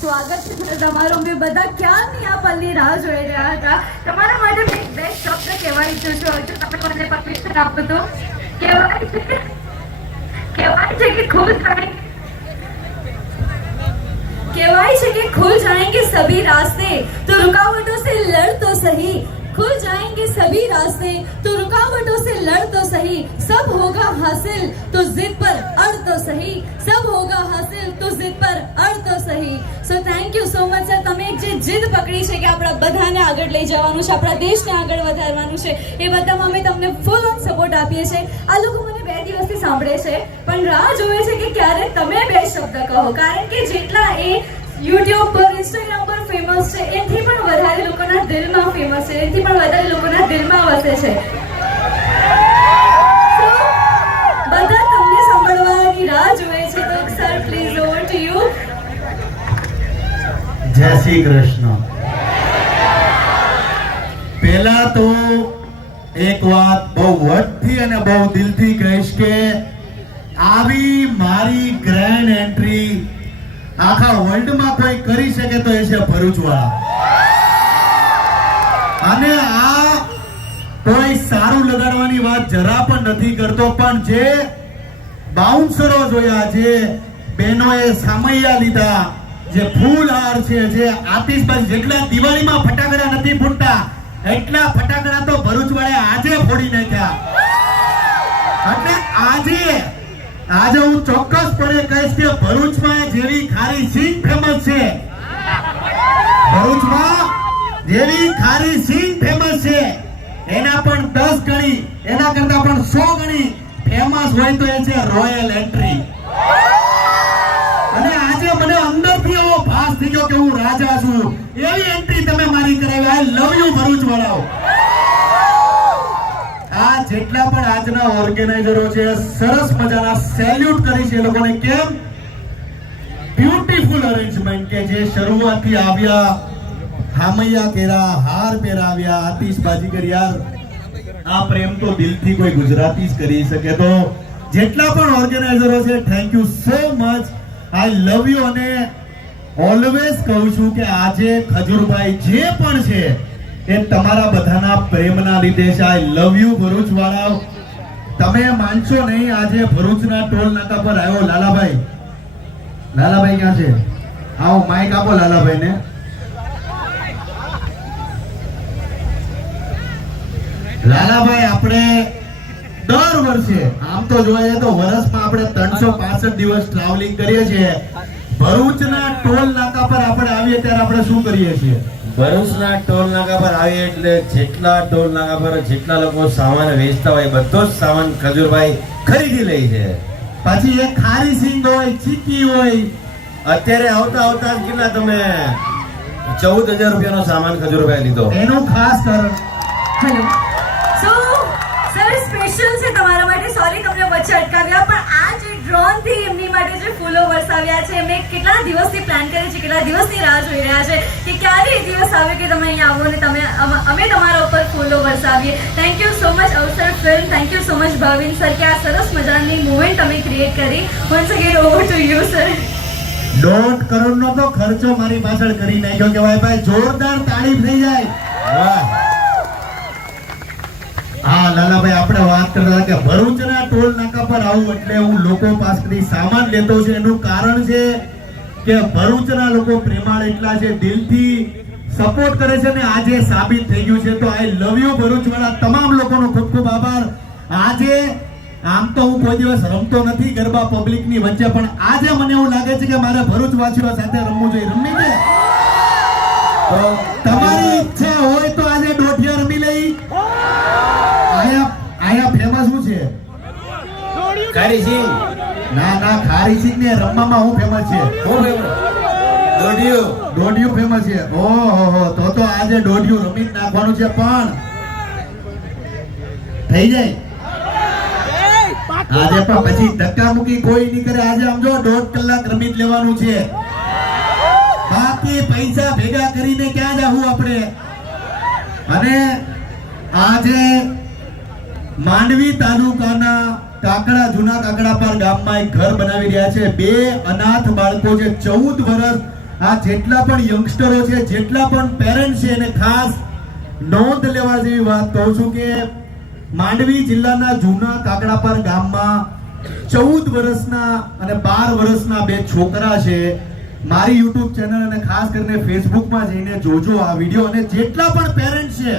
સ્વાગત છે તમારું. અમે બધા ક્યારની આ પલની રાહ જોઈ રહ્યા હતા. તમારા માટે મેં બે શબ્દ કહેવા ઈચ્છું છું. જો તમે મને પરમિશન આપો તો. કહેવાય છે કે खुल जाएंगे सभी रास्ते तो रुकावटों से लड़ तो सही. खुल जाएंगे सभी रास्ते तो रुकावटों से लड़ तो सही. सब होगा हासिल तो जिद पर अड़ तो सही. सब होगा हासिल तो जिद पर अड़ तो सही. So thank you so much sir. તમે જે જીદ પકડી છે કે આપણા બધાને આગળ લઈ જવાનું છે, આપણા દેશને આગળ વધારવાનું છે, એ બધામાં અમે તમને ફૂલ ઓન સપોર્ટ આપીએ છીએ. આ લોકો મને 2 દિવસથી સાંભળે છે પણ રાહ જોવે છે કે ક્યારે તમે 2 શબ્દ કહો, કારણ કે જેટલા એ યુટ્યુબ પર, ઇન્સ્ટાગ્રામ પર ફેમસ છે એનાથી પણ વધારે લોકોના દિલમાં ફેમસ છે, એનાથી પણ વધારે લોકોના દિલમાં વસે છે. બધા તમને સાંભળવાની રાહ જોવે છે. તો sir please over to you. જય શ્રી કૃષ્ણ. પહેલા તો એક વાત બહુ વટથી અને બહુ દિલથી કહીશ કે આવી મારી ગ્રેન્ડ એન્ટ્રી આખા વર્લ્ડમાં કોઈ કરી શકે તો એ છે ભરૂચવાળા. અને આ કોઈ સારું લગાડવાની વાત જરા પણ નથી કરતો, પણ જે બાઉન્સરો જોયા, જે બહેનોએ સામૈયા લીધા, જે ફૂલહાર છે, જે આતિશબાજી, જેટલા દિવાળીમાં ફટાકડા નથી ફૂટતા એટલા ફટાકડા તો ભરૂચવાળે આજે ફોડી નાખ્યા. એટલે આજે હું ચોક્કસપણે કહીશ કે ભરૂચમાં જેવી ખારી સિંગ ફેમસ છે, ભરૂચમાં જેવી ખારી સિંગ ફેમસ છે એના પણ 10 ગણી, એના કરતા પણ 100 ગણી ફેમસ હોય તો એ છે રોયલ એન્ટ્રી. અને આજે મને અંદરથી એવો ભાસ થઈ ગયો કે હું રાજા છું. એવી એન્ટ્રી તમે મારી કરાવી. આઈ લવ યુ ભરૂચ વાળાઓ. આ જેટલા પણ આજના ઓર્ગેનાઇઝરો છે સરસ મજાના સેલ્યુટ કરી છે એ લોકોને. કેમ? બ્યુટીફુલ અરેન્જમેન્ટ કે જે શરૂઆતથી આવ્યા, હામૈયા કેરા, હાર પહેરાવ્યા, આતિશબાજી કરી. યાર આ પ્રેમ તો દિલથી કોઈ ગુજરાતી જ કરી શકે. તો જેટલા પણ ઓર્ગેનાઇઝરો છે thank you so much. I love you. અને ઓલવેઝ કહું છું કે આજે ખજૂરભાઈ જે પણ છે એ તમારા બધાના પ્રેમના લીધે છે. આઈ લવ યુ ભરૂચ વાળાઓ. તમે માનશો નહીં, આજે ભરૂચના ટોલ નાકા પર આવ્યો લાલાભાઈ. લાલાભાઈ ક્યાં છે? આવો માઈક આપો લાલાભાઈ ને. લાલાભાઈ આપણે દર વર્ષે, આમ તો જોઈએ તો વર્ષમાં આપણે 365 દિવસ ટ્રાવેલિંગ કરીએ છીએ. ભરૂચના ટોલ નાકા પર આપણે આવીએ ત્યારે આપણે શું કરીએ છીએ? ભરૂચના ટોલ નાકા પર આવીએ એટલે જેટલા ટોલ નાકા પર જેટલા લોકો સામાન વેચતા હોય બધો જ સામાન ખજૂરભાઈ ખરીદી લે છે. પછી એ ખારી સિંગ હોય, ચીકી હોય. અત્યારે આવતા કેટલા તમે 14,000 રૂપિયાનો સામાન ખજૂરભાઈ લીધો. એનું ખાસ કારણ હેલો. સો સર સ્પેશિયલ છે તમારા માટે. સોરી તમને વચ્ચે અટકાવ્યા, પણ આ જે ડ્રોન થી એમની માટે જે ફૂલો વરસાવ્યા છે, મેં કેટલા દિવસથી પ્લાન કરે છે, કેટલા દિવસની રાહ જોઈ રહ્યા છે કે ક્યારે એ દિવસ આવે કે તમે અહીંયા આવો ને અમે તમારા ઉપર ફૂલો વરસાવીએ. થેન્ક યુ સો મચ અવસર film. Thank you so much Bhavin sir કે આ સરસ મજાની મુવમેન્ટ તમે ક્રિએટ કરી. Once again over to you sir. 1.5 કરોડનો તો ખર્ચો મારી પાછળ કરી નાખ્યો કે ભાઈ જોરદાર તાળીફ થઈ જાય. વાહ. હા લાલાભાઈ, આપણે વાત કરતા કે ભરૂચના ટોલ નાકા પર આવું એટલે હું લોકો પાસેથી સામાન લેતો છું. એનું કારણ છે કે ભરૂચના લોકો પ્રેમાળ એટલા છે, દિલથી સપોર્ટ કરે છે ને આજે સાબિત થઈ ગયું છે. તો આઈ લવ યુ ભરૂચવાળા તમામ લોકોનો ખૂબ ખૂબ આભાર. આજે આમ તો હું કોઈ દિવસ રમતો નથી ગરબા પબ્લિકની વચ્ચે, પણ આજે મને એવું લાગે છે કે મારે ભરૂચવાસીઓ સાથે રમવું જોઈએ. રમી દે તો તમારી ઈચ્છા હોય તો આજે દોઢિયા રમી લઈ. આયા ફેમસ શું છે? ખારી સિંગ. ના ખારી સિંગ ને રમવામાં હું ફેમસ છે? દોઢિયું ફેમસ છે. ઓહો, તો આજે દોઢિયું રમી જ નાખવાનું છે. પણ થઈ જાય આજે, પણ પછી ધક્કા મૂકી કોઈ નહીં કરે. આજે આમ જો 1.5 કલાક રમી જ લેવાનું છે. બાકી પૈસા ભેગા કરીને ક્યાં જાવું આપણે? અને આજે માંડવી તાલુકાના કાકડા જૂના કાકડાપાર ગામમાં એક ઘર બનાવી રહ્યા છે. 2 અનાથ બાળકો જે 14 વર્ષ આ જેટલા પણ યંગસ્ટરો છે, જેટલા પણ પેરેન્ટ છે, એને ખાસ નોંધ લેવા જેવી વાત કહું છું કે માંડવી જિલ્લાના જૂના કાકડાપર ગામમાં 14 વર્ષના અને 12 વર્ષના બે છોકરા છે. મારી યુટ્યુબ ચેનલ અને ખાસ કરીને ફેસબુકમાં જઈને જોજો આ વિડીયો. અને જેટલા પણ પેરેન્ટ છે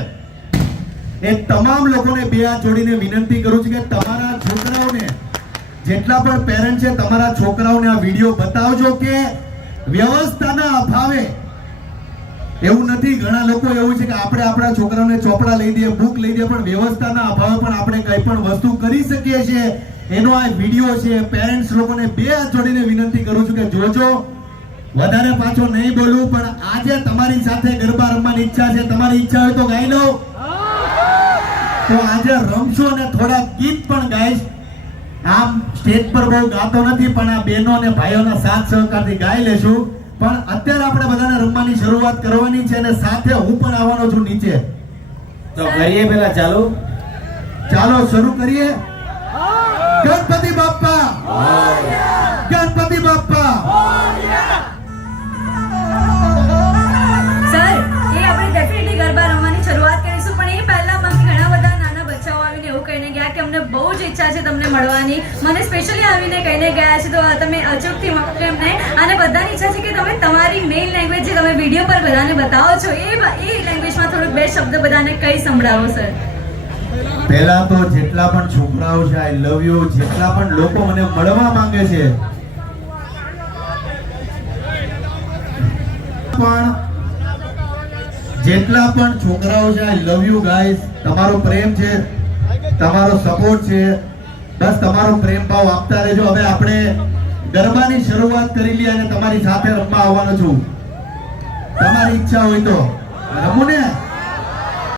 એ તમામ લોકોને બે હાથ જોડીને વિનંતી કરું છું કે તમારા છોકરાઓને, જેટલા પણ પેરેન્ટ છે, તમારા છોકરાઓને આ વિડીયો બતાવજો કે વ્યવસ્થાના અભાવે એવું નથી. ઘણા લોકો એવું છે કે આપણે આપણા છોકરાઓને ચોપડા લઈ દઈએ, બુક લઈ દઈએ, પણ વ્યવસ્થાના અભાવે પણ આપણે કઈ પણ વસ્તુ કરી શકીએ છીએ. એનો આ વિડીયો છે. પેરેન્ટ્સ લોકોને બે હાથ જોડીને વિનંતી કરું છું કે જોજો. વધારે પાછો નહીં બોલું, પણ આજે તમારી સાથે ગરબા રમવાની ઈચ્છા છે. તમારી ઈચ્છા હોય તો ગાઈ લો, તો આજે રમશો અને થોડા ગીત પણ ગાઈશ. આમ સ્ટેજ પર બહુ ગાતો નથી, પણ આ બહેનો અને ભાઈઓના સાથ સહકારથી ગાઈ લેશું. પણ અત્યારે આપણે બધાને રમવાની શરૂઆત કરવાની છે અને સાથે હું પણ આવવાનો છું નીચે. તો કરીએ પેલા ચાલુ. ચાલો શરૂ કરીએ. ગણપતિ બાપ્પા, ગણપતિ બાપ્પા. સર, એ આપણે ડેફિનેટલી ગરબા રમવાની શરૂઆત કરીશું, પણ એ પહેલા મને ઘણા બધા નાના બચ્ચાઓ આવીને એવું કહીને ગયા કે અમને બહુ જ ઈચ્છા છે તમને મળવાની. મને સ્પેશિયલી આવીને કહીને ગયા છે, તો તમે અચૂકથી મળો એમને. અને બધાની ઈચ્છા છે કે તમે તમારી મેઇન લેંગ્વેજ જે તમે વિડીયો પર બધાને બતાવો છો એ લેંગ્વેજમાં થોડુંક બે શબ્દ બધાને કઈ સંભળાવો સર. પહેલા તો જેટલા પણ છોકરાઓ છે, આઈ લવ યુ. જેટલા પણ લોકો મને મળવા માંગે છે, પણ જેટલા પણ છોકરાઓ છે, આઈ લવ યુ ગાઈસ. તમારો પ્રેમ છે, તમારો સપોર્ટ છે, બસ તમારો પ્રેમ ભાવ આપતા રહેજો. હવે આપણે ગરબાની શરૂઆત કરી લઈએ અને તમારી સાથે રમવા આવવાનો છું. તમારી ઈચ્છા હોય તો રમું ને.